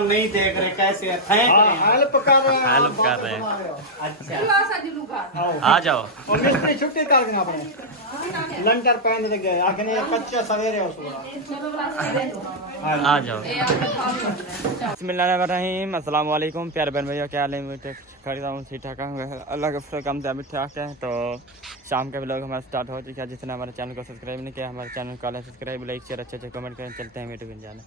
नहीं देख रहे कैसे हेल्प कर रहे हैं। हेल्प कर रहे हैं। अच्छा आ जाओ। और मिस्त्री छुट्टी कर गए अपने लंटर पहन के गए आखिर ये कच्चा सवेरे हो सुबह आ जाओ। बिस्मिल्लाहिर्रहमानिर्रहीम। अस्सलाम वालेकुम प्यारे बहन भैया, क्या हाल है? मैं खरीदा हूँ, ठीक ठाक हूँ, अल्लाह का शुक्र, कम से अभी ठीक है। तो शाम का व्लॉग हमारा स्टार्ट हो चुका है। जिसने हमारे चैनल को सब्सक्राइब नहीं किया, हमारे चैनल को सब्सक्राइब, लाइक शेयर, अच्छे कमेंट करें। चलते हैं वीडियो बन जाने।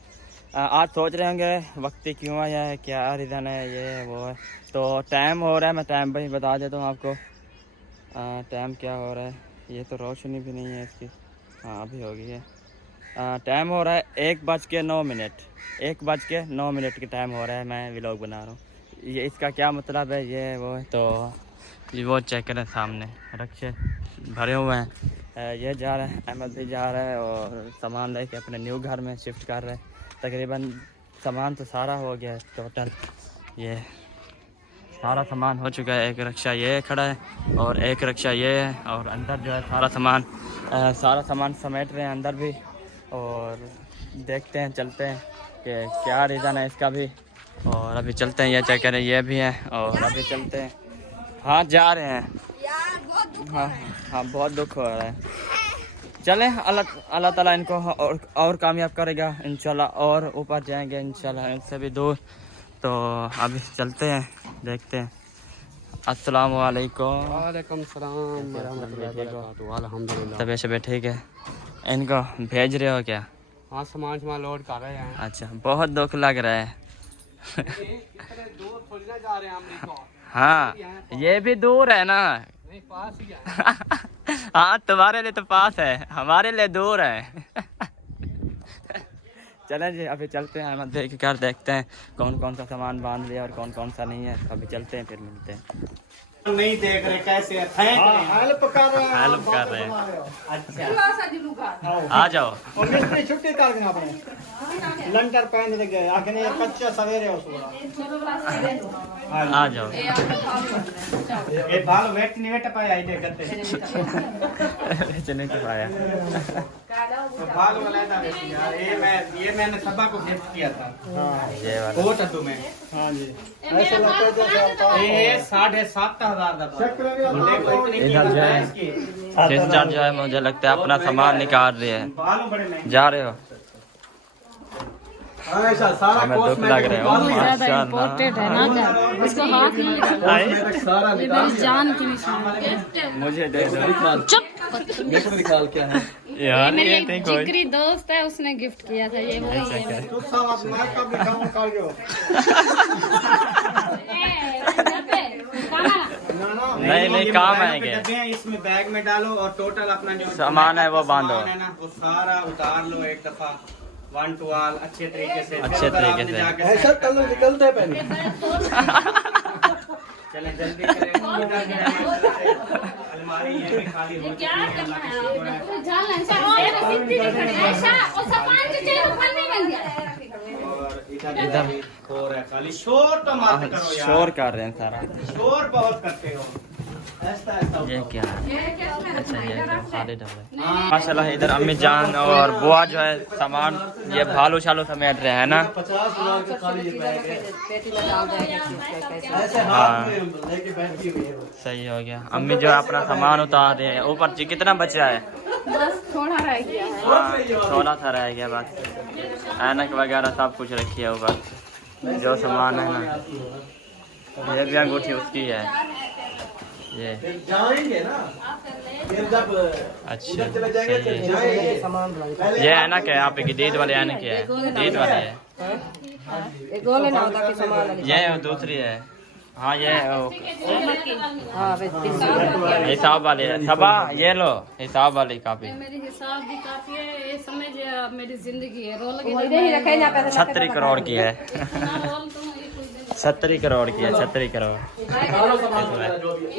आज सोच रहे होंगे वक्ती क्यों आया है, क्या रीज़न है, ये है वो है। तो टाइम हो रहा है, मैं टाइम पर ही बता देता हूँ आपको। टाइम क्या हो रहा है, ये तो रोशनी भी नहीं है इसकी। हाँ अभी हो गई है। टाइम हो रहा है 1:09। 1:09 के टाइम हो रहा है, मैं व्लॉग बना रहा हूँ। ये इसका क्या मतलब है, ये वो है। तो ये वो चेक करें, सामने रक्शे भरे हुए हैं। ये जा रहा है, अहमद भी जा रहा है और सामान लेके अपने न्यू घर में शिफ्ट कर रहे हैं। तकरीबन सामान तो सारा हो गया है टोटल, ये सारा सामान हो चुका है। एक रक्षा ये खड़ा है और एक रक्षा ये है, और अंदर जो है सारा सामान समेट रहे हैं अंदर भी। और देखते हैं, चलते हैं कि क्या रीज़न है इसका भी। और अभी चलते हैं, ये चेक करें, ये भी है। और अभी चलते हैं, हाँ जा रहे हैं। हाँ बहुत दुख हो रहा है। चलें, अल्लाह ताला इनको और कामयाब करेगा इंशाल्लाह, और ऊपर जाएंगे इंशाल्लाह इनसे भी दूर। तो अभी चलते हैं, देखते हैं। अस्सलाम वालेकुम। वालेकुम सलाम अल्हम्दुलिल्लाह। तबीयत शबीयत ठीक है? इनको भेज रहे हो क्या? हाँ सामान लोड कर रहे हैं। अच्छा, बहुत दुख लग रहा है। दूर थोड़ी ना जा रहे हैं हम। हाँ ये भी दूर है ना। नहीं पास ही है। हाँ तुम्हारे लिए तो पास है, हमारे लिए दूर है। चलें जी, अभी चलते हैं, हम देख कर देखते हैं कौन कौन सा सामान बांध लिया और कौन कौन सा नहीं है। अभी चलते हैं, फिर मिलते हैं। नहीं देख रहे कैसे हेल्प कर रहे हैं। हेल्प कर रहे हैं। अच्छा आ जाओ। और मिस्त्री छुट्टी कर गए अपने लंटर पहन के गए आखिर ये कच्चा सवेरे हो सुबह आ जाओ। ये बाल वेट नहीं वेट पाया आई देखते नहीं पाया। तो बाल वाला था यार, ये मैंने सबा को गिफ्ट किया था। ये वाला वो टद्दू में। हाँ जी ऐसा लगता है ये 7,500 सिस्टर जो है मुझे लगता है अपना सामान निकाल रही है। बालों बड़े महंगे जा रहे हो? हमें दुख लग रहा है। इम्पोर्टेड है ना, इसको हाथ नहीं लगाना। ये मेरी जान की निशान है। मुझे दे दो। चुप। निकाल क्या है यार मेरी ये एक नहीं कोई। जिगरी दोस्त है, उसने गिफ्ट किया था ये वही है। तू सब मार कब निकाल निकाल गयो नहीं काम आएंगे। इसमें बैग में डालो और टोटल अपना जो सामान है वो बांधो। सामान है ना वो सारा उतार लो एक दफा, वन टू ऑल अच्छे तरीके से। अच्छे तरीके से। ऐसा कलर निकलते हैं पहले। चलें जल्दी करें। अलमारी ये भी खाली हो चुकी है। और इधर शोर है, खाली शोर तो मत करो यार। शोर कर रहे हैं सारा। शोर बहुत करते हो। ऐसा ऐसा ये क्या है? अच्छा ये खाली डब्बे। माशाल्लाह इधर अम्मी जान और बुआ जो है सामान ये भालू शालू समेट रहे हैं ना। 50 लाख का खाली ये बैग है। ऐसे हाँ। हाथ में लेके बैठी हुई है वो। सही हो गया। अम्मी जो है अपना सामान उतार रहे हैं। ऊपर जी कितना बचा है? बस थोड़ा रह गया है। हाँ थोड़ा सा रह गया बस। ऐनक वगैरह सब कुछ रखी है ऊपर। जो सामान है ना, ये भी अंगूठी उसकी है। ये जाएंगे ना फिर जब अच्छा चले जाएंगे सही तो है। जाएंगे सामान ये ऐनक है यहाँ पे की दीद वाले ऐनक है, दीद वाले है। ये दूसरी है। हाँ ये हिसाब वाली है। सबा ये लो हिसाब वाली कापी। मेरी हिसाब भी काफी है, ये समझ मेरी जिंदगी है। रोल 36 करोड़ की है। 36 करोड़ की है, 36 करोड़।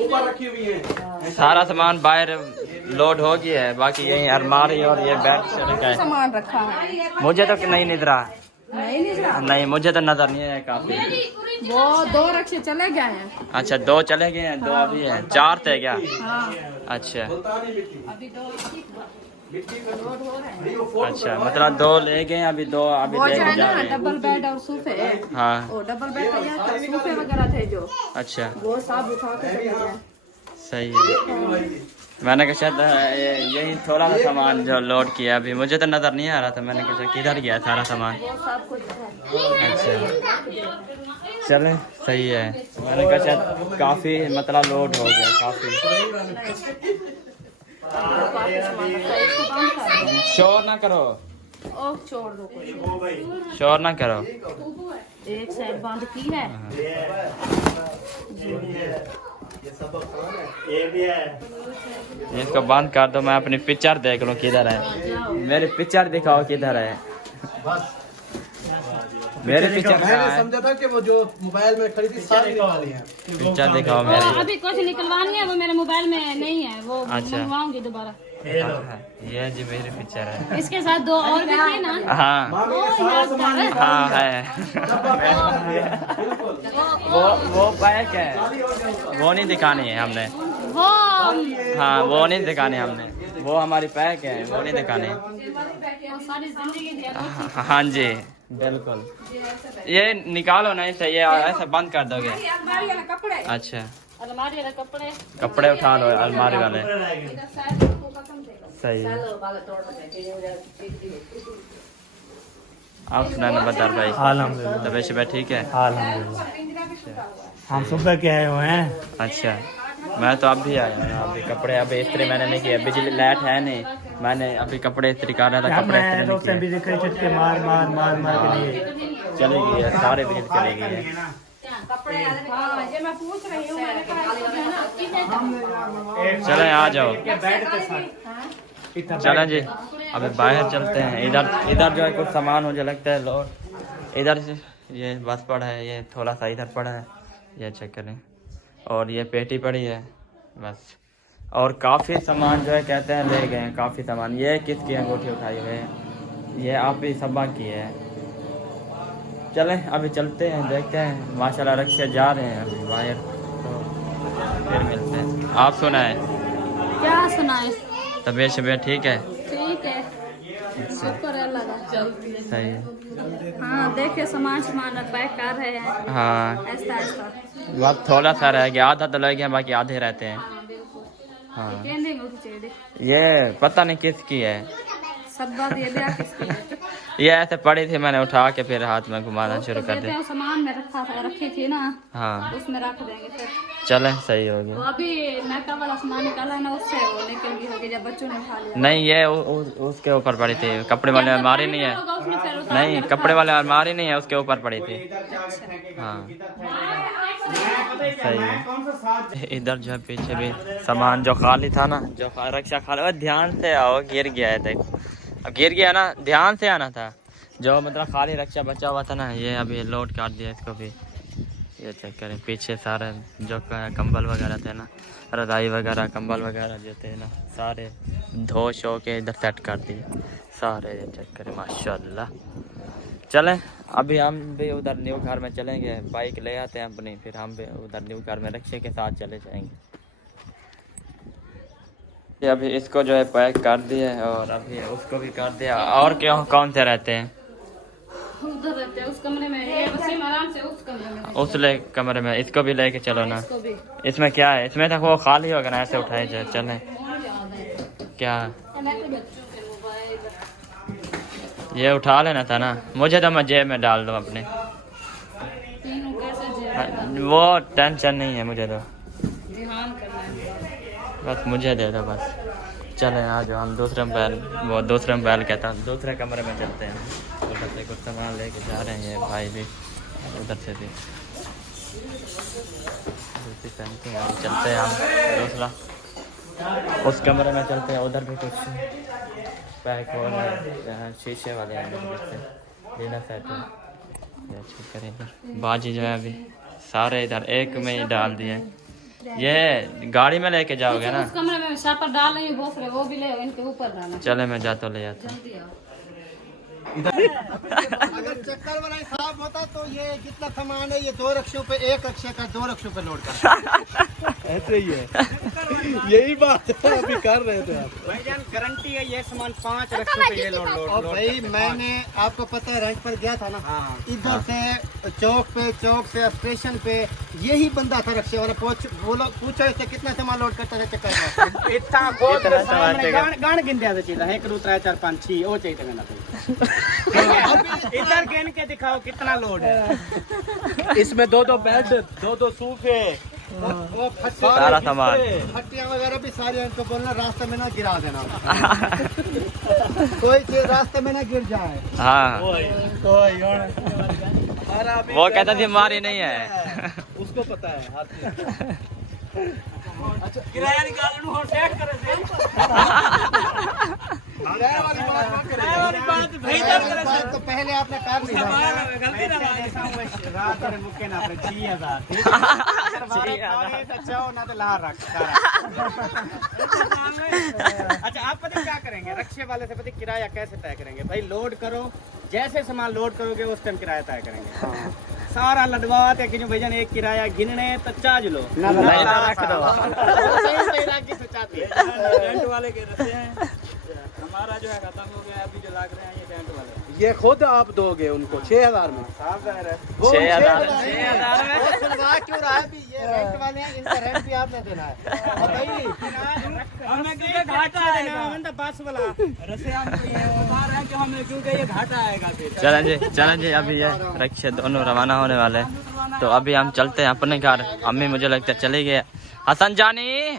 ऊपर रखी हुई है। सारा सामान बाहर लोड हो गया है, बाकी यही अलमारी और ये बैग से रखा है। सामान रखा है। मुझे तो नहीं निकला। नहीं नहीं मुझे तो नजर नहीं है काफी। वो 2 रक्षे चले गए हैं। अच्छा 2 चले गए हैं, 2 अभी है, 4 थे क्या? हाँ अच्छा अभी 2। अच्छा मतलब 2 ले गए अभी, 2 अभी वो जो लेके है जा ना रहे हैं। डबल बेड और सोफे है। हाँ वो डबल बेड या सोफे वगैरह थे जो, अच्छा वो सब उठा के चले गए। सही है। मैंने कहा शायद यही थोड़ा सा सामान जो लोड किया अभी, मुझे तो नज़र नहीं आ रहा था, मैंने कहा किधर गया सारा सामान। वो सब कुछ है। अच्छा चले सही है। मैंने कहा शायद काफ़ी मतलब लोड हो गया काफ़ी। शोर ना करो, ओ छोड़ दो, कोई शोर ना करो। एक साइड बंद की है। ये भी है। इसको बंद कर दो, मैं अपनी पिक्चर देख लूँ किधर है। मेरी पिक्चर दिखाओ किधर है। मेरे पिक्चर मैंने समझा था कि वो जो मोबाइल में खड़ी थी सारी निकाली है। पिक्चर दिखाओ वो मेरी। अभी कुछ निकलवानी है, वो मेरे मोबाइल में नहीं है, वो अच्छा। मंगवाऊंगी दोबारा। ये जी मेरी पिक्चर है। इसके साथ 2 और भी थे ना। हाँ हाँ है। वो पैक है, वो नहीं दिखानी है हमने। वो हाँ वो नहीं दिखाने हमने, वो हमारी पैक है, वो नहीं दिखाने। सारी जिंदगी दिया। हाँ जी बिल्कुल। ये निकालो नहीं सही है, ऐसा बंद कर दोगे। अच्छा अलमारी वाले कपड़े, कपड़े उठा लो अलमारी वाले। सही है। आप सुनाना बदर भाई। तबीयत शबीयत ठीक है? हम सुबह के आए हुए हैं। अच्छा मैं तो अब भी आया हूँ। अभी कपड़े अभी इस्त्री मैंने नहीं किया, बिजली लाइट है नहीं, मैंने अभी कपड़े इस्त्री कर रहा था, कपड़े इस्त्री नहीं किए। मार मार मार मार के लिए चली गई है, सारे बिजली चली गई है। ये मैं पूछ रही हूँ, मैंने कहा चले आ जाओ। चलें जी अभी बाहर चलते हैं। इधर जो है कुछ सामान मुझे लगता है लोड इधर से, ये बस पड़ा है, ये थोड़ा सा इधर पड़ा है, ये चेक करें। और ये पेटी पड़ी है बस। और काफ़ी सामान जो है कहते हैं ले गए हैं काफ़ी सामान। ये किसकी अंगूठी उठाई हुई है? ये आप ही सबा की है। चलें अभी चलते हैं, देखते हैं। माशाल्लाह रक्षा जा रहे हैं अभी बाहर, तो फिर मिलते हैं। आप सुनाएं, क्या सुनाए? तबीयत शबीयत ठीक है? ठीक है, शुक्र है अल्लाह का। सही है। हाँ देखिए सामान पैक कर रहे हैं हाँ ऐसा ऐसा। वक्त थोड़ा सा रह गया, आधा तो लग गया, बाकी आधे रहते हैं। हाँ बिल्कुल। हाँ कहने में उठ चढ़े। ये पता नहीं किसकी है, सब बात ये भी किसकी है? ये ऐसे पड़ी थी, मैंने उठा के फिर हाथ में घुमाना शुरू कर देते दिया। हैं, सामान में रखी थी ना, हाँ उसमें रख देंगे फिर। चले सही हो वो गया। अभी मेकअप वाला सामान निकाला है ना, उससे वो निकल गई होगी जब बच्चों ने उठा लिया। नहीं ये उसके ऊपर पड़ी थी, कपड़े वाले अलमारी नहीं है। होगा उसने फिर उतार नहीं के रखा। कपड़े वाले अलमारी नहीं है, उसके ऊपर पड़ी थी। हाँ सही है। इधर जो है पीछे भी सामान जो खाली था ना, जो रक्षा खाली, ध्यान से आओ, गिर गया है देखो। अब गिर गया ना, ध्यान से आना था। जो मतलब खाली रक्षा बचा हुआ था ना, ये अभी लोड काट दिया इसको भी। ये चेक करें पीछे सारे जो कंबल वगैरह थे ना, रज़ाई वगैरह कंबल वगैरह जो थे ना, सारे धो शो के इधर सेट कर दिए सारे। ये चेक करें माशाल्लाह। चलें अभी हम भी उधर न्यू घर में चलेंगे, बाइक ले आते हैं अपनी, फिर हम भी उधर न्यू घर में रक्षा के साथ चले जाएंगे। अभी इसको जो है पैक कर दिया है और अभी उसको भी कर दिया। और क्यों कौन से रहते हैं? उधर रहते हैं उस कमरे में, ये वसीम आराम से उस कमरे में। उस कमरे में इसको भी लेके चलो ना। इसको भी। इसमें क्या है? इसमें तक वो खाली होगा ना, ऐसे उठाए जाए। चलें क्या बच्चों के मोबाइल ये उठा लेना था ना, मुझे तो मैं जेब में डाल दूँ अपने। तीनों कैसे जेब वो टेंशन नहीं है मुझे, तो ध्यान करना है। बस मुझे दे दो बस। चलें आज हम दूसरे मोबाइल कहता हूँ, दूसरे कमरे में चलते हैं। उधर से कुछ सामान लेके जा रहे हैं ये भाई भी, उधर से भी जूती पहनते हैं। हम चलते हैं, हम दूसरा उस कमरे में चलते हैं। उधर भी कुछ पैक हो रहा है, शीशे वाले हैं डिनर सेट है। ये अच्छी करें इधर बाजी जो है अभी सारे इधर एक में ही डाल दिए। ये गाड़ी में लेके जाओगे ना? उस कमरे में शापर डाल रही है, वो भी ले इनके ऊपर डालना। चले मैं जाता ले आता। जल्दी आओ। अगर चक्कर वाला हिसाब होता तो ये जितना सामान है ये 2 रक्षों पे, 1 रक्षे का 2 रक्षों पे लोड करता। ऐसे ही है, यही बात है अभी कर रहे थे आप। भाईजान गारंटी है ये सामान 5 रक्षों पे ये लोड। और भाई मैंने आपको पता है रेंट पर गया था ना, इधर से चौक से स्टेशन पे यही बंदा था रक्षे वाला। पूछो इससे कितना सामान लोड करता था चक्कर का। इतना बहुत गान गिन दिया था चीज़ 1 2 3 4 5 6 वो चाहिए था। इधर गिन के दिखाओ कितना लोड है। इसमें 2 बेड, 2 सोफे, वो सारा सामान, फट्टियाँ वगैरह भी सारी इनको बोलना रास्ते में ना गिरा देना। कोई चीज रास्ते में ना गिर जाए। हाँ वो कहता थी हमारी नहीं है, उसको पता है हाथ। अच्छा किराया निकाल लो और सेट करे से वाली बात तो पहले आपने कर ली गलती ना रात में मुक्के ना पे 6000 अच्छा ना तो ला रख। अच्छा आप पता क्या करेंगे रक्षे वाले से, पता किराया कैसे तय करेंगे? भाई लोड करो, जैसे सामान लोड करोगे उस टाइम किराया तय करेंगे। सारा लडवा के जो भैया एक किराया गिनने तो चार्ज लो ना रख दो। टेंट वाले के रस्ते हैं, हमारा जो है खत्म हो गया। अभी जो लाग रहे हैं ये टेंट वाले, ये खुद आप दोगे उनको 6000 में? 6000 में सुनवा क्यों रहा है? ये रेंट वाले हैं, इनका रेंट भी आपने देना है। और भाई हमें क्योंकि घाटा आएगा, बस वाला रस्ते हमको ये बता रहे हैं कि हमें क्योंकि ये घाटा आएगा फिर। चलें जी अभी ये रक्षे दोनों रवाना होने वाले हैं, तो अभी हम चलते हैं अपने घर। अम्मी मुझे लगता है चली गई। हसन जानी,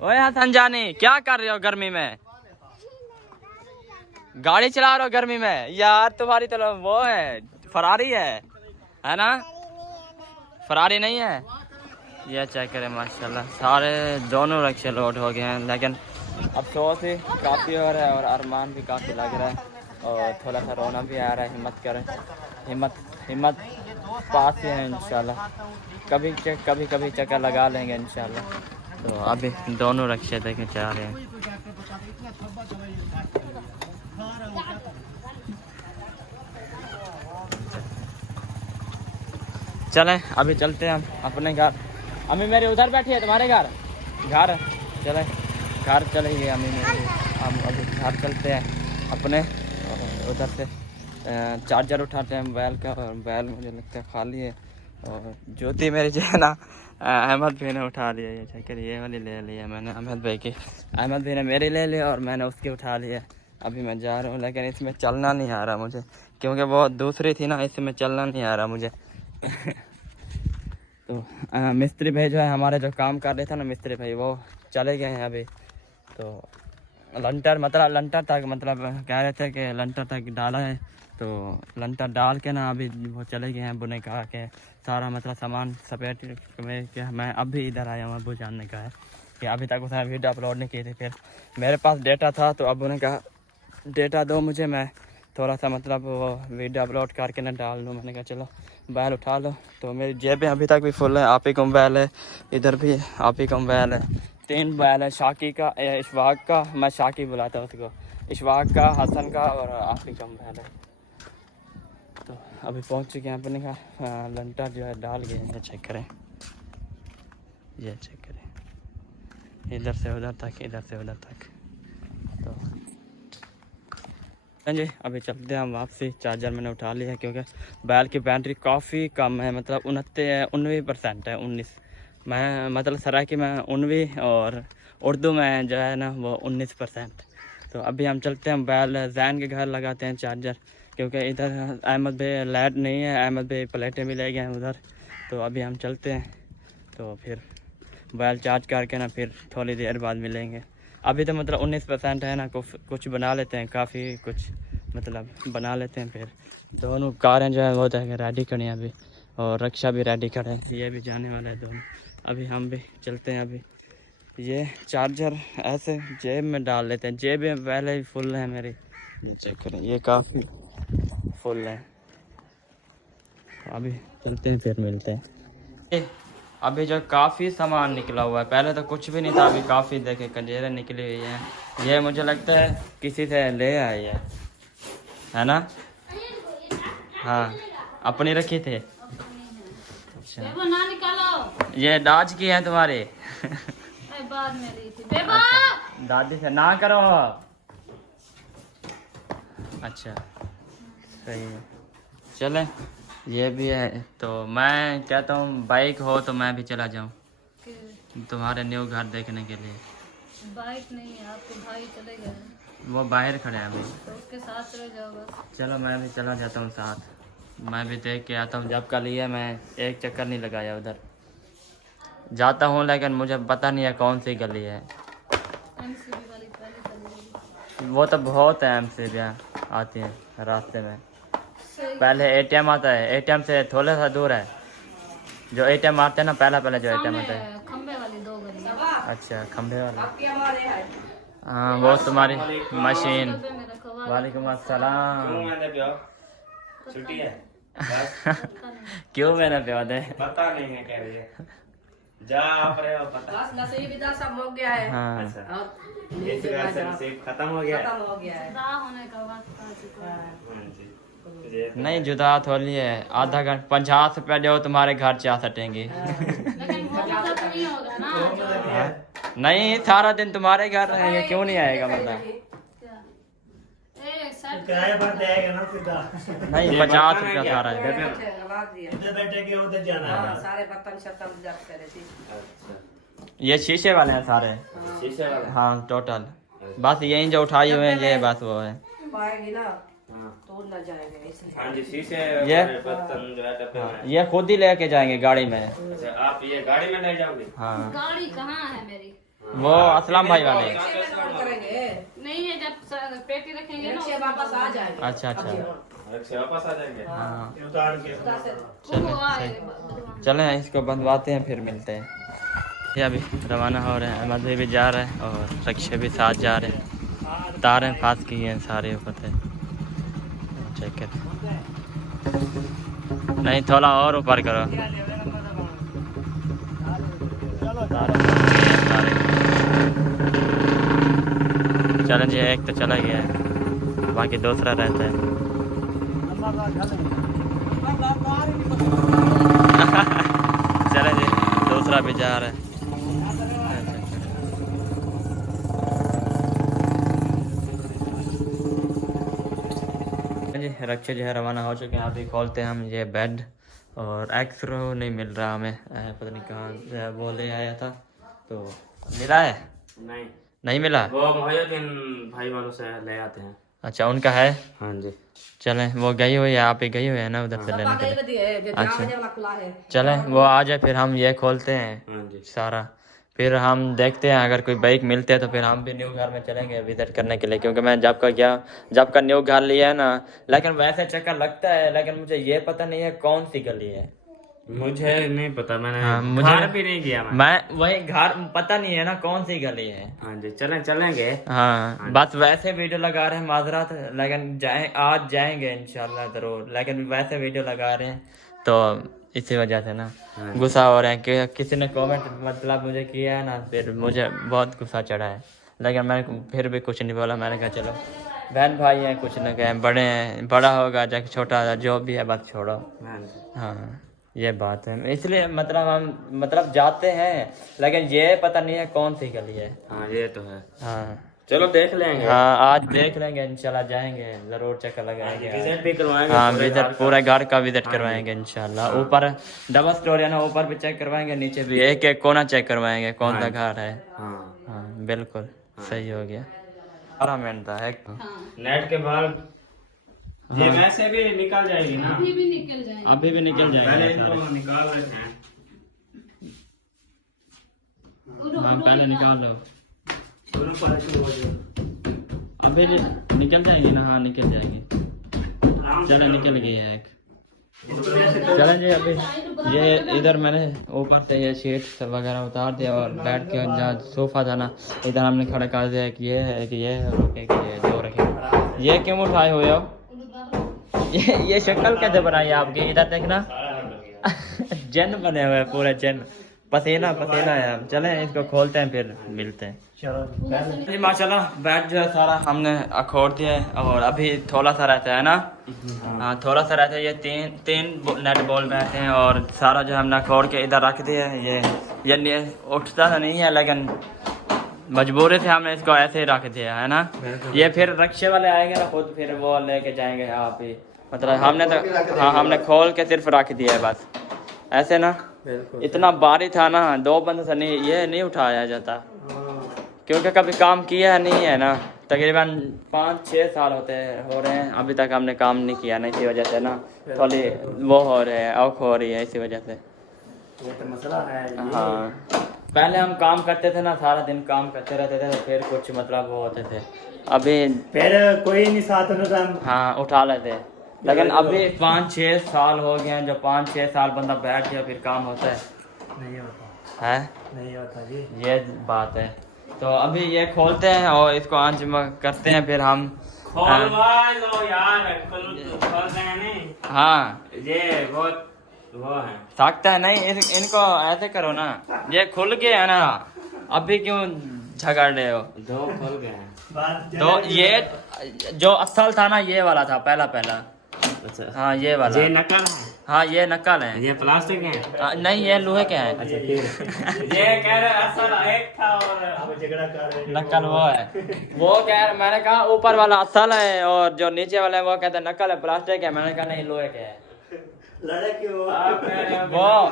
ओए हसन जानी, क्या कर रहे हो गर्मी में? गाड़ी चला रहे हो गर्मी में? यार तुम्हारी तो वो है फरारी है ना? फरारी नहीं है। ये चेक करें माशाल्लाह सारे दोनों रक्षे लोड हो गए हैं, लेकिन अफसोस ही काफ़ी हो रहा है और अरमान भी काफ़ी लग रहा है और थोड़ा सा रोना भी आ रहा है। हिम्मत करें, हिम्मत पास ही है इंशाल्लाह। कभी चक्कर लगा लेंगे इंशाल्लाह। तो अभी दोनों रक्षे देखे जा रहे हैं। चलें अभी चलते हैं हम अपने घर। अम्मी मेरी उधर बैठी है, तुम्हारे घर चलें, घर चलेंगे अम्मी मेरी। हम अभी घर चलते हैं अपने, और उधर से चार्जर उठाते हैं मोबाइल का, और मोबाइल मुझे लगता है खाली है। और ज्योति मेरी जो है ना अहमद भाई ने उठा लिया। ये चक्कर ये वाली ले लिया मैंने अहमद भाई की, अहमद भाई ने मेरी ले लिया और मैंने उसकी उठा लिया। अभी मैं जा रहा हूँ, लेकिन इसमें चलना नहीं आ रहा मुझे, क्योंकि वो दूसरी थी ना, इसमें चलना नहीं आ रहा मुझे। तो मिस्त्री भाई जो है हमारे जो काम कर रहे थे ना मिस्त्री भाई, वो चले गए हैं अभी। तो लंटर तक कह रहे थे कि लंटर तक डाला है, तो लंटर डाल के ना अभी वो चले गए हैं। बुने कहा के सारा सामान सपेट में कि मैं अभी इधर आया हूँ। अबू जानने का है कि अभी तक उसने वीडियो अपलोड नहीं की थी। फिर मेरे पास डेटा था, तो अबू ने कहा डेटा दो मुझे, मैं थोड़ा सा वो वीडियो अपलोड करके ना डाल दूँ। मैंने कहा चलो मोबाइल उठा लो। तो मेरी जेबें अभी तक भी फुल है। आप ही का मोबाइल है, इधर भी आप ही का मोबाइल है, 3 मोबाइल है, शाकी का, इशवाक का, मैं शाकी बुलाता हूँ उसको, इशवाक का, हसन का और आप ही का मोबाइल है। तो अभी पहुँच चुके हैं अपने का। लंटर जो है डाल गए हैं, चेक करें, ये चेक करें, इधर से उधर तक, इधर से उधर तक। तो जी अभी चलते हैं हम वापसी। चार्जर मैंने उठा लिया है, क्योंकि बैल की बैटरी काफ़ी कम है, 19% है। 19 मैं सराइकी में 19 और उर्दू में जो है ना वो 19%। तो अभी हम चलते हैं बैल जैन के घर लगाते हैं चार्जर, क्योंकि इधर अहमद भाई लाइट नहीं है, अहमद भाई प्लेटें भी ले गए हैं उधर। तो अभी हम चलते हैं, तो फिर बैल चार्ज करके ना फिर थोड़ी देर बाद मिलेंगे। अभी तो 19% है ना, कुछ बना लेते हैं, काफ़ी कुछ बना लेते हैं। फिर दोनों कारें जो है वो जगह रेडी खड़ी हैं अभी, और रक्षा भी रेडी खड़े हैं, ये भी जाने वाला है दोनों। अभी हम भी चलते हैं। अभी ये चार्जर ऐसे जेब में डाल लेते हैं, जेब में पहले ही फुल है मेरी, चेक करें ये काफ़ी फुल है। अभी चलते हैं, फिर मिलते हैं। अभी जो काफ़ी सामान निकला हुआ है, पहले तो कुछ भी नहीं था, अभी काफ़ी देखे कंजेरें निकली हुई हैं। ये मुझे लगता है किसी से ले आए है, है ना? हाँ, अपनी रखी थे। अच्छा, बेबो ना निकालो। ये दाज की है तुम्हारे? बाद में ली थी बेबो। दादी से ना करो। अच्छा, सही है। चले, ये भी है। तो मैं कहता हूँ बाइक हो तो मैं भी चला जाऊँ तुम्हारे न्यू घर देखने के लिए। बाइक नहीं है, आपके भाई चले गए, वो बाहर खड़े हैं अभी। तो उसके साथ चले जाओ बस। चलो मैं भी चला जाता हूँ साथ, मैं भी देख के आता हूँ। जब का लिए मैं एक चक्कर नहीं लगाया उधर, जाता हूँ लेकिन मुझे पता नहीं है कौन सी गली है। MCB वाली पहले वो तो बहुत है, MCB आती है रास्ते में। पहले ATM आता है, ATM से थोड़ा सा दूर है जो ATM आते हैं ना, पहला जो ATM आता है। खंबे वाली 2 गली। अच्छा, खंभे वाला। हाँ, वो तुम्हारी मशीन। वालेकुम अस्सलाम। छुट्टी है क्यों मैंने प्यार दे? पता नहीं है क्या ये जा आप रहे हो पता। बस नसीब इधर सब हो गया है। हाँ, अब इस वजह से नसीब खत्म हो गया है। खत्म हो गया है। जुदा होने का वक्त आ चुका है। हाँ जी। नहीं जुदा थोड़ी है, आधा घंटा 50 रुपया दो तुम्हारे घर जा सटेंगे। लेकिन वो मतलब नहीं होगा ना। नहीं, सारा दिन तुम्हारे घर रहेंगे, क्यों नहीं आएगा मतलब? किराए पर देगा ना सीधा। नहीं, 50 रुपया सारा है। लगा दिया। इधर बैठे के उधर जाना है। सारे बर्तन शर्तन जब करे थी। अच्छा, ये शीशे वाले हैं सारे। शीशे वाला। हाँ, टोटल बस यही जो उठाई हुए हैं ये बस वो है। पाएगी ना हाँ तो न जाएंगे इसलिए। हाँ जी, शीशे ये बर्तन जो है डब्बे में। ये खुद ही लेके जाएंगे गाड़ी में। अच्छा, आप ये गाड़ी में ले जाओगे? हाँ, गाड़ी कहाँ है मेरी? वो असलम भाई वाले। रिक्शे में लोड करेंगे। नहीं है, जब पेटी रखेंगे ना रिक्शे वापस आ जाएंगे। अच्छा अच्छा, रिक्शे वापस आ जाएंगे। हाँ उतार के वो आए। चलें इसको बंधवाते हैं, फिर मिलते हैं। ये अभी रवाना हो रहे हैं, मज़े भी जा रहे हैं और रक्षे भी साथ जा रहे हैं। तारें फास की हैं सारे ऊपर से, चेक कर। नहीं, थोड़ा और ऊपर करो। चलें जी, एक तो चला गया है, बाकी दूसरा रहता है। चलें जी, दूसरा भी जा रहा है। जी, रक्षे जो है रवाना हो चुके हैं। अभी खोलते हैं हम ये बेड, और एक्सरो नहीं मिल रहा हमें, पता नहीं कहाँ से वो ले आया था, तो मिला है? नहीं नहीं मिला। वो मोहिउद्दीन भाई वालों से ले आते हैं। अच्छा, उनका है। हाँ जी, चलें, वो गई हुई है, आप ही गई हुई है ना उधर से लेने के लिए। अच्छा वाला खुला है। चलें, वो आ जाए फिर हम ये खोलते हैं हाँ जी। सारा, फिर हम देखते हैं अगर कोई बाइक मिलते हैं तो फिर हम भी न्यू घर में चलेंगे विजिट करने के लिए। क्योंकि मैं जब का न्यू घर लिया है ना, लेकिन वैसे चक्कर लगता है, लेकिन मुझे ये पता नहीं है कौन सी गली है। मुझे नहीं पता, मैंने मुझे घर भी नहीं गया मैं वही घर पता नहीं है ना कौन सी गली है। हाँ जी, चलेंगे। हाँ, बस वैसे वीडियो लगा रहे हैं, माजरात, लेकिन आज जाएंगे इंशाल्लाह जरूर, लेकिन वैसे वीडियो लगा रहे हैं तो इसी वजह से ना गुस्सा हो रहे हैं कि किसी ने कमेंट मतलब मुझे किया है ना, फिर मुझे बहुत गुस्सा चढ़ा है, लेकिन मैंने फिर भी कुछ नहीं बोला। मैंने कहा चलो बहन भाई हैं, कुछ न कहें, बड़े हैं, बड़ा होगा चाहे छोटा जो भी है, बस छोड़ो। हाँ, ये बात है, इसलिए मतलब हम जाते हैं, लेकिन ये पता नहीं है कौन सी गली है। हाँ ये तो है। हाँ चलो देख लेंगे। हाँ, आज देख लेंगे इंशाल्लाह, जाएंगे जरूर, चक्कर लगाएंगे, विजिट भी करवाएंगे। हाँ विजिट, पूरा घर का विजिट करवाएंगे इंशाल्लाह। ऊपर डबल स्टोरी है ना, ऊपर भी चेक करवाएंगे, नीचे भी एक एक कोना चेक करवाएंगे कौन सा घर है। हाँ हाँ बिल्कुल सही हो गया। 12 मिनट था एक तो। नेट के बाद ये वैसे भी निकल जाएगी ना, अभी भी निकल जाएंगे। अभी भी निकल पहले जाएगा। इनको निकाल लेते हैं। हाँ पहले निकाल लो, दोनों पर शुरू हो जाए। अभी निकल जाएगी ना। हाँ निकल जाएगी। चलो निकल गई है एक। चलें जी, अभी ये इधर मैंने ऊपर से ये शीट वगैरह उतार दिया, और बैठ के जहाँ सोफा था ना, इधर हमने खड़ा कर दिया कि ये है कि ये है, रुके कि ये दो रखे। ये क्यों उठाए हुए हो? ये शक्ल कैसे बनाई है आपकी? इधर देखना, जन बने हुए पूरे जन। पसीना पसीना है। अब चलें इसको खोलते हैं फिर मिलते हैं। जी माशाल्लाह बैट जो है सारा हमने अखोड़ दिया है और अभी थोड़ा सा रहता है ना। हाँ थोड़ा सा रहता है। ये तीन नेट बॉल बैट हैं और सारा जो हमने अखोड़ के इधर रख दिया है। ये उठता तो नहीं है लेकिन मजबूरी से हमने इसको ऐसे ही रख दिया है ना। ये फिर रक्शे वाले आएंगे ना खुद फिर वो लेके जाएंगे आप ही। मतलब हमने तो हाँ हमने खोल के सिर्फ रख दिया है बस ऐसे ना। इतना भारी था ना 2 बंदे से नहीं ये नहीं उठाया जाता क्योंकि कभी काम किया नहीं है ना। तकरीबन 5-6 साल हो रहे हैं अभी तक हमने काम नहीं किया ना। इसी वजह से ना थोड़ी वो हो रहे हैं औख हो रही है इसी वजह से। ये तो मसला है। हाँ पहले हम काम करते थे ना सारा दिन काम करते रहते थे फिर कुछ मतलब वो होते थे। अभी फिर कोई नहीं साथ में हाँ उठा लेते लेकिन अभी 5-6 साल हो गए हैं। जो 5-6 साल बंदा बैठ गया फिर काम होता है नहीं होता है नहीं होता जी। ये बात है। तो अभी ये खोलते हैं और इसको आंच करते हैं फिर हम लो यार खोल रहे हैं नहीं। हाँ ये बहुत वो है सकता है नहीं इनको ऐसे करो ना। ये खुल गए है ना अभी क्यों झगड़ रहे हो। 2 खोल गए हैं। तो ये जो असल था ना ये वाला था पहला। अच्छा हाँ ये वाला ये नकल है। हाँ ये नकल है। ये प्लास्टिक है। नहीं ये लोहे के हैं। अच्छा फिर ये कह रहे असल एक था और अब झगड़ा कर रहे हैं। नकल वो है। वो कह रहे मैंने कहा ऊपर वाला असल है और जो नीचे वाला है वो कहते हैं नकल है प्लास्टिक है। मैंने कहा नहीं लोहे के है। लड़े क्यों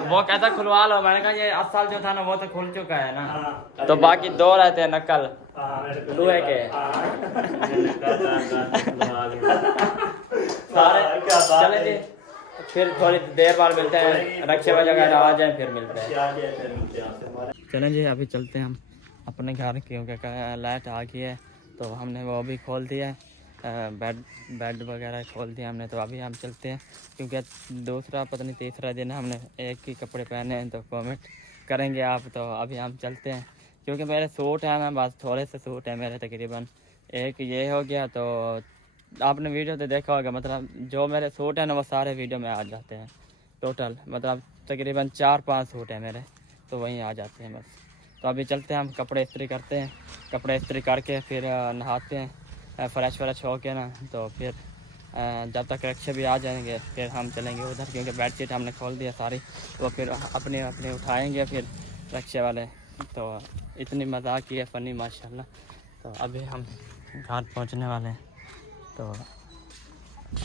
वो कहता खुलवा लो। मैंने कहा ये असल जो था ना वो तो खुल चुका है ना। तो बाकी 2 रहते हैं नकल लोहे के सारे। चले जी फिर थोड़ी देर बाद मिलते हैं। रक्षे वगैरह आ जाए फिर मिलते हैं। चलें जी अभी चलते हैं हम अपने घर क्योंकि लाइट आ गई है तो हमने वो भी खोल दिया है। बेड वगैरह खोल दिया हमने। तो अभी हम चलते हैं क्योंकि दूसरा पता नहीं तीसरा दिन हमने एक ही कपड़े पहने हैं तो कमेंट करेंगे आप। तो अभी हम चलते हैं क्योंकि मेरे सूट हैं ना बस थोड़े से सूट हैं मेरे तकरीबन। एक ये हो गया तो आपने वीडियो तो देखा होगा मतलब जो मेरे सूट हैं ना वो सारे वीडियो में आ जाते हैं टोटल। मतलब तकरीबन 4-5 सूट हैं मेरे तो वहीं आ जाते हैं बस। तो अभी चलते हैं हम कपड़े इस्त्री करते हैं। कपड़े इस्त्री करके फिर नहाते हैं फ्रेश हो के ना। तो फिर जब तक रक्षे भी आ जाएंगे फिर हम चलेंगे उधर क्योंकि बेडशीट हमने खोल दिया सारी। तो फिर अपने उठाएंगे फिर रक्षे वाले। तो इतनी मजाक की है फ़नी माशाल्लाह। तो अभी हम घर पहुंचने वाले हैं। तो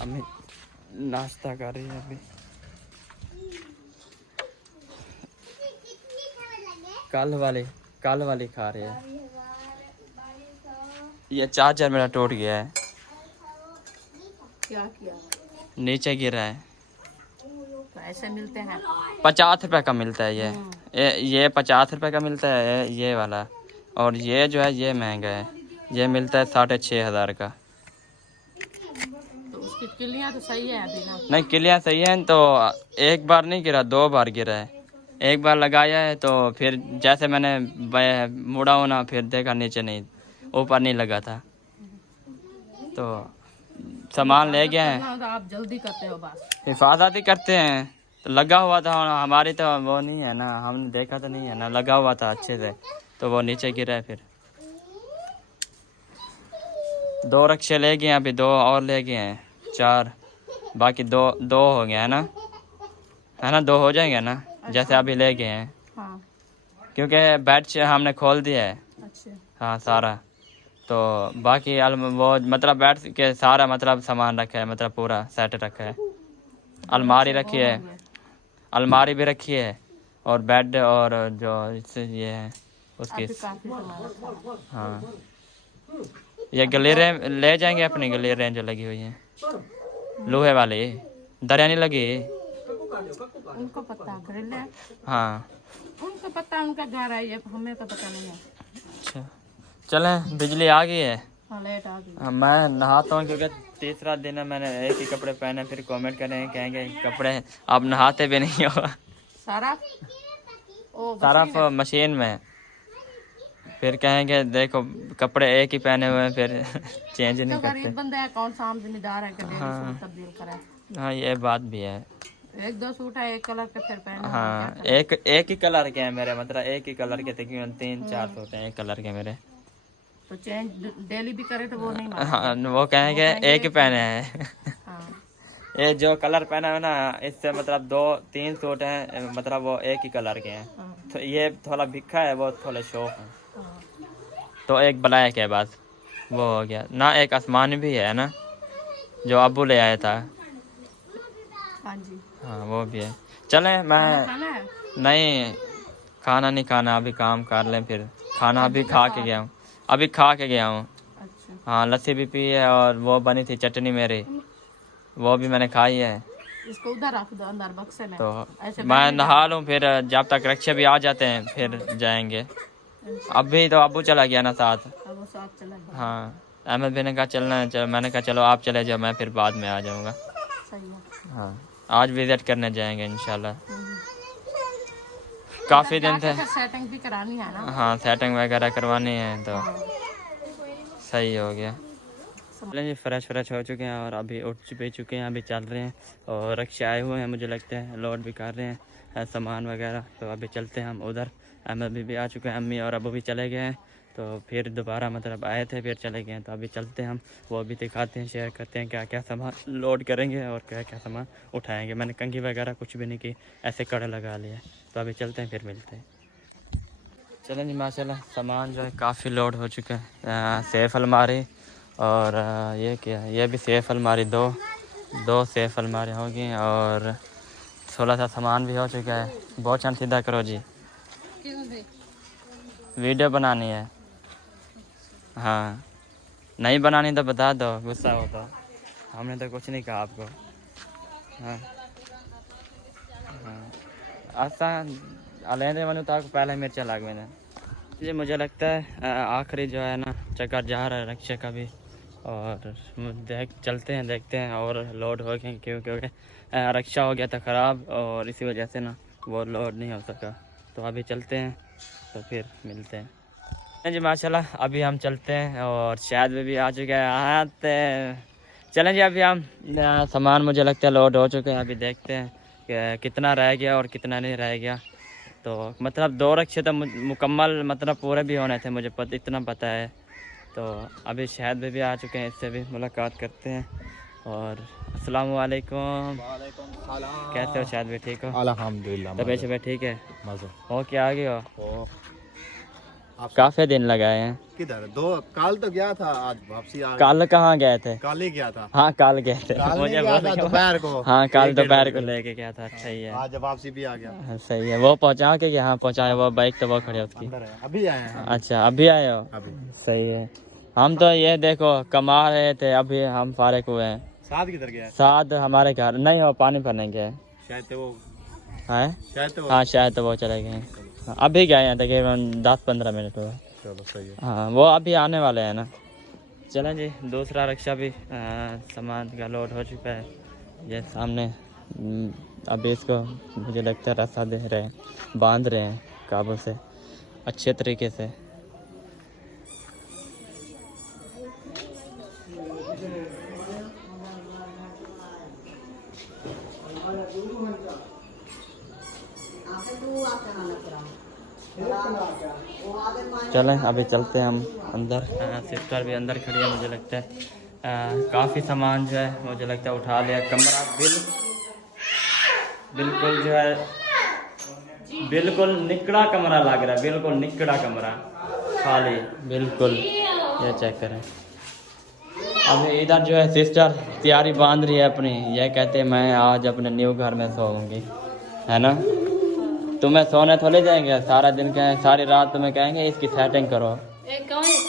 अम्मी नाश्ता कर रही है अभी। कल वाली खा रही है। ये चार्जर मेरा टूट गया है। क्या किया नीचे गिरा है। तो ऐसे मिलते हैं 50 रुपये का मिलता है ये 50 रुपये का मिलता है ये वाला। और ये जो है ये महंगा है। ये मिलता है 6,500 का। तो उसकी किलियां तो सही है अभी ना। नहीं किलियाँ सही हैं। तो एक बार नहीं गिरा 2 बार गिरा है। एक बार लगाया है तो फिर जैसे मैंने मुड़ा हो ना फिर देखा नीचे नहीं ऊपर नहीं लगा था। तो सामान ले गए हैं। तो आप जल्दी करते हो बस। हिफाजत ही करते हैं। तो लगा हुआ था हमारी तो वो नहीं है ना हमने देखा तो नहीं है ना। लगा हुआ था अच्छे से तो वो नीचे गिरा है। फिर 2 रक्षे ले गए हैं अभी 2 और ले गए हैं 4 बाकी 2 हो गए है ना 2 हो जाएंगे ना जैसे अभी ले गए हैं। हाँ क्योंकि बेड हमने खोल दिया है। अच्छा हाँ सारा। तो बाकी वो मतलब बेड के सारा मतलब सामान रखा है मतलब पूरा सेट रखा है। अलमारी रखी है अलमारी भी रखी है और बेड और जो इससे ये है उसकी हाँ ये गलेरे ले जाएंगे अपनी गलेरे जो लगी हुई है लोहे वाली दरिया नहीं लगी। उनको पता ग्रिल है। हाँ उनको पता उनका घर है ये हमें तो पता नहीं है। अच्छा चलें बिजली आ गई है। हाँ लेट आ गई। मैं नहाता हूँ क्योंकि तीसरा दिन है मैंने एक ही कपड़े पहने। फिर कमेंट करेंगे कहेंगे कपड़े आप नहाते भी नहीं हो। सरफ मशीन में फिर कहेंगे देखो कपड़े एक ही पहने हुए हैं फिर चेंज नहीं करते। गरीब बंदे हैं कौन सा आम जिम्मेदार है कि हाँ। तब्दील करे। हाँ ये बात भी है एक दो सूट है, एक कलर के फिर पहने। हाँ एक ही कलर के हैं मेरे, मतलब एक ही कलर के तकरीबन 3-4 सूट हैं एक कलर के मेरे। तो चेंज डेली भी करे तो वो नहीं मानते। हाँ वो कहेंगे एक ही पहने हैं। हाँ। ये जो कलर पहना है ना, इससे मतलब 2-3 सूट हैं, मतलब वो एक ही कलर के हैं। हाँ। तो ये थोड़ा भिक्खा है, वो थोड़े शौक हैं। हाँ। तो एक ब्लैक है बस, वो हो गया ना। एक आसमानी भी है ना, जो अब्बू ले आया था। हाँ जी। हाँ वो भी है। चलें मैं खाना है? नहीं खाना नहीं खाना, अभी काम कर लें फिर। खाना अभी खा के गया हूँ, अभी खा के गया हूँ। अच्छा। हाँ लस्सी भी पी है और वो बनी थी चटनी मेरी, वो भी मैंने खाई है। इसको उधर रख दो अंदर बक्से में। तो ऐसे मैं नहा लूँ, फिर जब तक रक्षा भी आ जाते हैं फिर जाएंगे। अभी तो अब्बू चला गया ना साथ। अब वो साथ चला गया। हाँ अहमद भाई ने कहा चलना है, मैंने कहा चलो आप चले जाओ, मैं फिर बाद में आ जाऊँगा। सही है। हाँ आज विजिट करने जाएंगे इंशाल्लाह। काफ़ी दिन थे। सेटिंग भी करानी है ना। हाँ सेटिंग वगैरह करवानी है तो सही हो गया। चलें जी फ्रेश हो चुके हैं और अभी उठ भी चुके हैं, अभी चल रहे हैं। और रक्षा आए हुए हैं, मुझे लगता है लोड भी कर रहे हैं सामान वगैरह। तो अभी चलते हैं हम उधर। अहमद भी आ चुके हैं, अम्मी और अबू भी चले गए हैं। तो फिर दोबारा मतलब आए थे फिर चले गए हैं। तो अभी चलते हैं हम, वो भी दिखाते हैं, शेयर करते हैं क्या क्या सामान लोड करेंगे और क्या क्या सामान उठाएंगे। मैंने कंघी वगैरह कुछ भी नहीं की, ऐसे कड़े लगा लिया। तो अभी चलते हैं फिर मिलते हैं। चलें जी माशाल्लाह सामान जो है काफ़ी लोड हो चुका है। सेफ़ अलमारी और ये क्या है, ये भी सेफ़ अलमारी, दो सेफ़ अलमारी होगी और थोड़ा सा सामान भी हो चुका है। बहुत चंद सीधा करो जी, वीडियो बनानी है। हाँ नहीं बनानी तो बता दो, गुस्सा हो तो। हमने तो कुछ नहीं कहा आपको। हाँ हाँ आसान अलेंदे मनु तो पहले मिर्चा लाग मैंने जी। मुझे लगता है आखिरी जो है ना चक्कर जा रहा है रक्षा का भी। और चलते हैं देखते हैं और लोड हो गए, क्योंकि रक्षा हो गया था ख़राब और इसी वजह से ना वो लोड नहीं हो सका। तो अभी चलते हैं तो फिर मिलते हैं जी माशाल्लाह। अभी हम चलते हैं और शायद भी आ चुका है। हाँ तो चलें जी, अभी हम सामान मुझे लगता है लोड हो चुके हैं। अभी देखते हैं कि कितना रह गया और कितना नहीं रह गया। तो मतलब 2 रक्षे तो मुकम्मल मतलब पूरे भी होने थे, मुझे इतना पता है। तो अभी शायद भी आ चुके हैं, इससे भी मुलाकात करते हैं। और अस्सलाम वालेकुम। कैसे हो शायद भी? ठीक हो अल्हम्दुलिल्लाह। तबीयत शबीयत ठीक है? मज़ा हो क्या आ गए हो? आप काफ़ी दिन लगाए हैं। किधर? काल तो गया था, आज वापसी आ गया। कल कहाँ गए थे? काल ही गया था। हाँ कल गए थे, काल मुझे नहीं गया था, दोपहर को। हाँ कल 1-1:30 दोपहर को बजे। लेके गया था। सही है। आज वापसी भी आ गया। हाँ, सही है। वो पहुँचा के यहाँ पहुँचाए, वो बाइक तो वो खड़ी है उसकी। अंदर है, अभी आए हैं। अच्छा अभी आए हो? अभी सही है। हम तो ये देखो कमा रहे थे, अभी हम फारिग हुए हैं। साथ किधर गया? साथ हमारे घर नहीं हो, पानी भरने गए शायद तो वो हैं। शायद हाँ शायद तो वो चले गए हैं। अभी गए हैं तकरीबन 10-15 मिनट हुआ। चलो सही है। हाँ वो अभी आने वाले हैं ना। चलें जी दूसरा रक्षा भी सामान का लोड हो चुका है। ये सामने अभी इसको मुझे लगता है रास्ता दे रहे हैं, बांध रहे हैं काबुल से अच्छे तरीके से। चलें अभी चलते हैं हम अंदर। सिस्टर भी अंदर खड़ी है, मुझे लगता है काफ़ी सामान जो है मुझे लगता है उठा लिया। कमरा बिल्कुल जो है बिल्कुल निकड़ा कमरा लग रहा है, बिल्कुल निकड़ा कमरा खाली बिल्कुल। ये चेक करें। अभी इधर जो है सिस्टर तैयारी बांध रही है अपनी। ये कहते हैं मैं आज अपने न्यू घर में सोऊंगी, है ना? तुम्हें सोने थोड़े जाएंगे, सारा दिन कहें, सारी रात तुम्हें कहेंगे इसकी सेटिंग करो।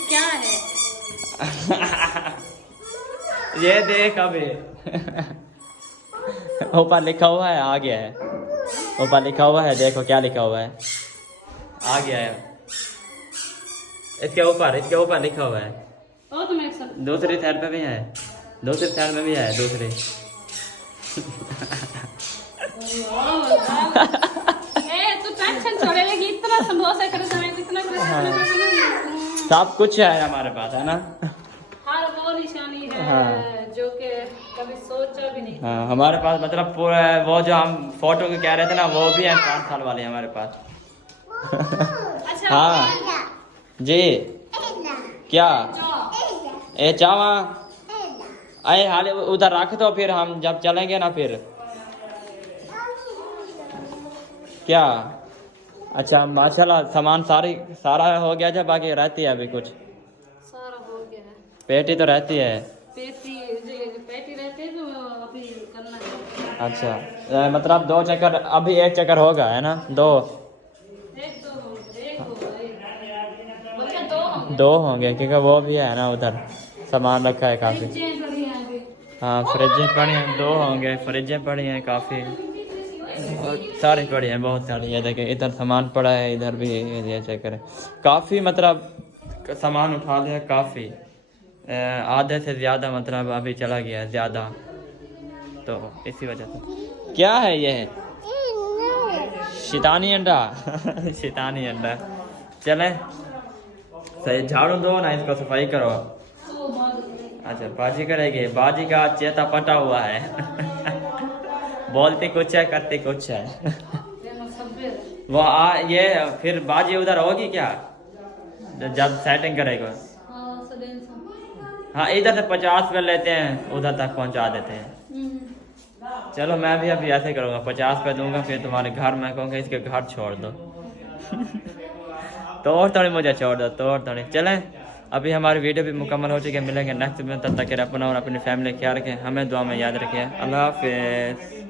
क्या है? ये देख अभी ऊपर लिखा हुआ है, आ गया है। ऊपर लिखा हुआ है, देखो क्या लिखा हुआ है, आ गया है। इसके ऊपर लिखा हुआ है। दूसरी साइड पे भी है, दूसरी साइड में भी है, दूसरी सब कुछ है हमारे पास, है ना? हर वो निशानी है हाँ। जो कि कभी सोचा भी नहीं हाँ, हमारे पास मतलब पूरा वो जो हम फोटो के कह रहे थे ना वो भी है 5 साल वाले हमारे पास। हाँ जी क्या ए चावा अरे हाल उधर रख दो, फिर हम जब चलेंगे ना फिर क्या। अच्छा माशाल्लाह सामान सारा हो गया था, बाकी रहती है अभी कुछ? सारा हो गया है। पेटी तो रहती है। पेटी रहती है तो अभी करना है। अच्छा मतलब 2 चक्कर, अभी 1 चक्कर होगा है ना? 2 होंगे क्योंकि वो भी है ना उधर सामान रखा है काफी। हाँ फ्रिजें पड़ी हैं, 2 होंगे, फ्रिजें पड़ी हैं काफी सारी पड़ी हैं, बहुत सारी। ये देखिए इधर सामान पड़ा है, इधर भी ये चेक करें, काफी मतलब सामान उठा लिया काफी, आधे से ज्यादा मतलब अभी चला गया है ज्यादा, तो इसी वजह से। क्या है ये? शैतानी अंडा शैतानी अंडा। चले सही झाड़ू दो ना, इसको सफाई करो। अच्छा बाजी करेगी, बाजी का चेता पटा हुआ है बोलती कुछ है करती कुछ है वो ये फिर बाजी उधर होगी क्या जब सेटिंग करेगा? हाँ इधर से 50 रुपये लेते हैं, उधर तक पहुंचा देते हैं। चलो मैं भी अभी ऐसे करूँगा, 50 रुपये दूंगा, फिर तुम्हारे घर में कहूँगा इसके घर छोड़ दो तो और थोड़ी मुझे छोड़ दो, तो और थोड़ी। चलें अभी हमारी वीडियो भी मुकम्मल हो चुकी है, मिलेंगे नेक्स्ट में, तब तक अपना और अपनी फैमिली ख्याल रखें, हमें दुआ में याद रखें। अल्लाह हाफिज़।